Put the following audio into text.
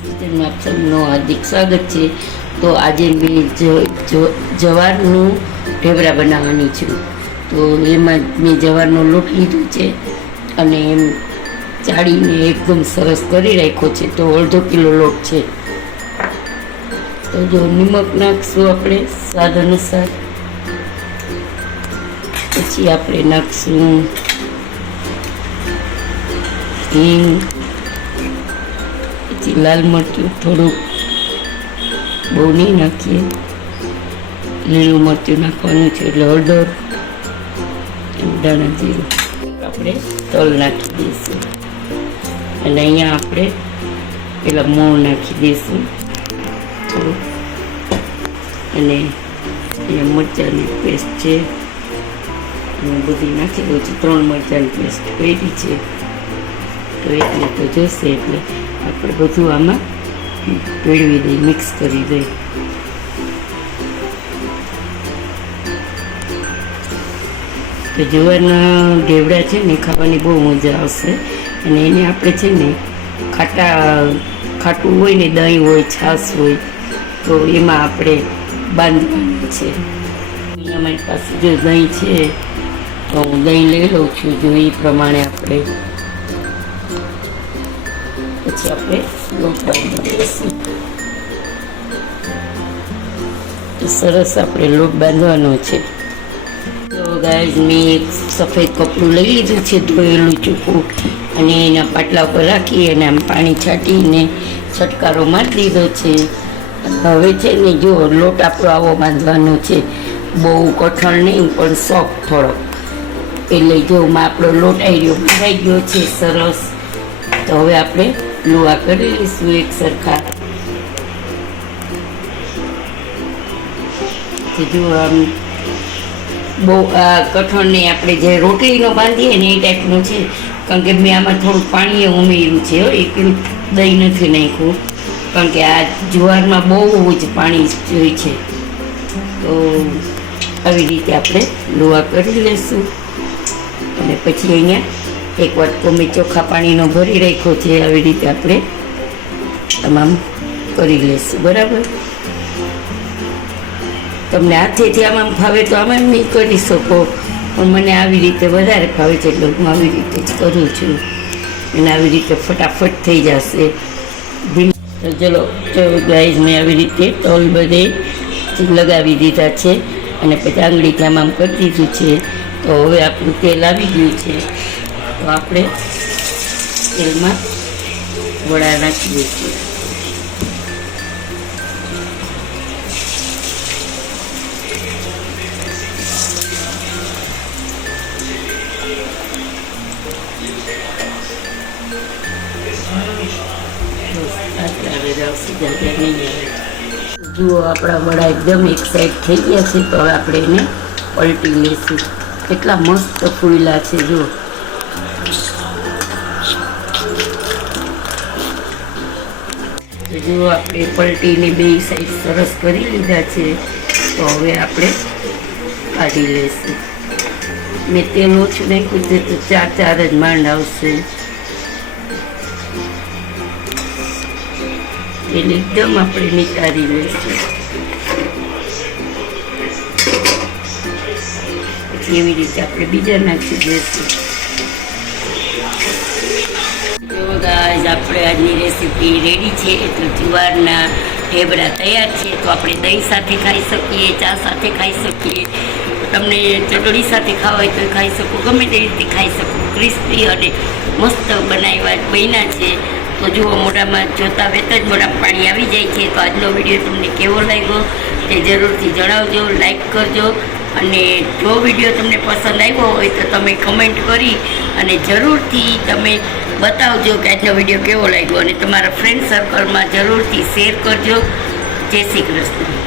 કિચનમાં આપ સૌનું હાર્દિક સ્વાગત છે. તો આજે મેં જવારનું ઢેબરા બનાવવાની છું. તો એમાં મેં જવારનો લોટ લીધો છે અને એમ ચાળીને એકદમ સરસ કરી રાખ્યો છે. તો અડધો કિલો લોટ છે. તો જો નિમક નાખશું આપણે સ્વાદ અનુસાર. પછી આપણે નાખશું હિંગ, પછી લાલ મરચું થોડુંક, બહુ નહીં નાખીએ, લીલું મરચું નાખવાનું છે એટલે હળદર, દાણા જીરું. આપણે તલ નાખી દઈશું અને અહીંયા આપણે પેલા મોણ નાખી દઈશું થોડુંક. અને અહીંયા મરચાંની પેસ્ટ છે બધી નાખી દઉં છું. 3 મરચાંની પેસ્ટ કરી છે. તો એટલે તો જોશે એટલે આપણે બધું આમાં ભેળવી દઈએ, મિક્સ કરી દઈએ. તો જવારના ઢેબરા છે ને ખાવાની બહુ મજા આવશે. અને એને આપણે છે ને ખાટું હોય ને, દહીં હોય, છાશ હોય, તો એમાં આપણે બાંધવાનું છે. અહીંયા મારી પાસે જો દહીં છે તો હું દહીં લઈ લઉં છું. જો એ પ્રમાણે આપણે પછી આપણે લોટ બાંધી દઈશું. તો સરસ આપણે લોટ બાંધવાનો છે. તો ગાઈઝ મેં એક સફેદ કપડું લઈ લીધું છે, ધોયેલું ચોખ્ખું, અને એના પાટલા ઉપર રાખી અને આમ પાણી છાંટીને છટકારો મારી દીધો છે. હવે છે ને જો લોટ આપણો આવો બાંધવાનો છે, બહુ કઠણ નહીં પણ સોફ્ટ થોડો. એટલે જો આપણો લોટ આઈડિયો ભરાઈ ગયો છે સરસ. તો હવે આપણે લોહા કરી લઈશું એક સરખા. જો આમ બહુ કઠણ નહીં, આપણે જે રોટલીનો બાંધીએ ને એ ટાઈપનું છે. કારણ કે મેં આમાં થોડુંક પાણી ઉમેર્યું છે, એટલું દહીં નથી નાખ્યું, કારણ કે આ જુવારમાં બહુ જ પાણી જોઈએ છે. તો આવી રીતે આપણે લોહા કરી લઈશું. અને પછી અહીંયા એક વાટકો મેં ચોખ્ખા પાણીનો ભરી રાખ્યો છે. આવી રીતે આપણે તમામ કરી લઈશું. બરાબર. તમને હાથેથી આમાં ફાવે તો આમાં નહીં કરી શકો, પણ મને આવી રીતે વધારે ફાવે છે એટલે હું આવી રીતે જ કરું છું. અને આવી રીતે ફટાફટ થઈ જશે. તો ચલો ગાઈઝ, મેં આવી રીતે તલ બધે લગાવી દીધા છે અને પછી આંગળીથી આમ કરી દીધું છે. તો હવે આપણું તેલ આવી ગયું છે. તો આપણે તેલમાં વડા નાખી દઈશું. જુઓ આપણા વડા એકદમ એક સાઈડ થઈ ગયા છે. તો હવે આપણે એને પલટી લઈશું. કેટલા મસ્ત ફૂલેલા છે જુઓ. જુઓ આપણે પલટીને બે સાઈડ સરસ કરી લીધા છે. તો હવે આપણે કાઢી લઈશું. મેં તેલ ઓછું નાખ્યું છે તો 4 જ માંડ આવશે. એટલે એકદમ આપણે નિતારી લઈશું. પછી એવી રીતે આપણે બીજા નાખી દઈશું. જો ગાઈઝ, આપણે આજની રેસીપી રેડી છે. તો જુવારના ઢેબરા તૈયાર છે. તો આપણે દહીં સાથે ખાઈ શકીએ, ચા સાથે ખાઈ શકીએ, તમને ચટણી સાથે ખાવા હોય તો ખાઈ શકો, ગમે તે રીતે ખાઈ શકો. ક્રિસ્પી અને મસ્ત બનાવ્યા બન્યા છે. તો જુઓ, મોઢામાં જોતા વેત જ મોઢામાં પાણી આવી જાય છે. તો આજનો વિડીયો તમને કેવો લાગ્યો તે જરૂરથી જણાવજો, લાઈક કરજો. અને જો વિડીયો તમને પસંદ આવ્યો હોય તો તમે કમેન્ટ કરી અને જરૂરથી તમે બતાવજો કે આજનો વિડીયો કેવો લાગ્યો. અને તમારા ફ્રેન્ડ સર્કલમાં જરૂરથી શેર કરજો. જય શ્રી કૃષ્ણ.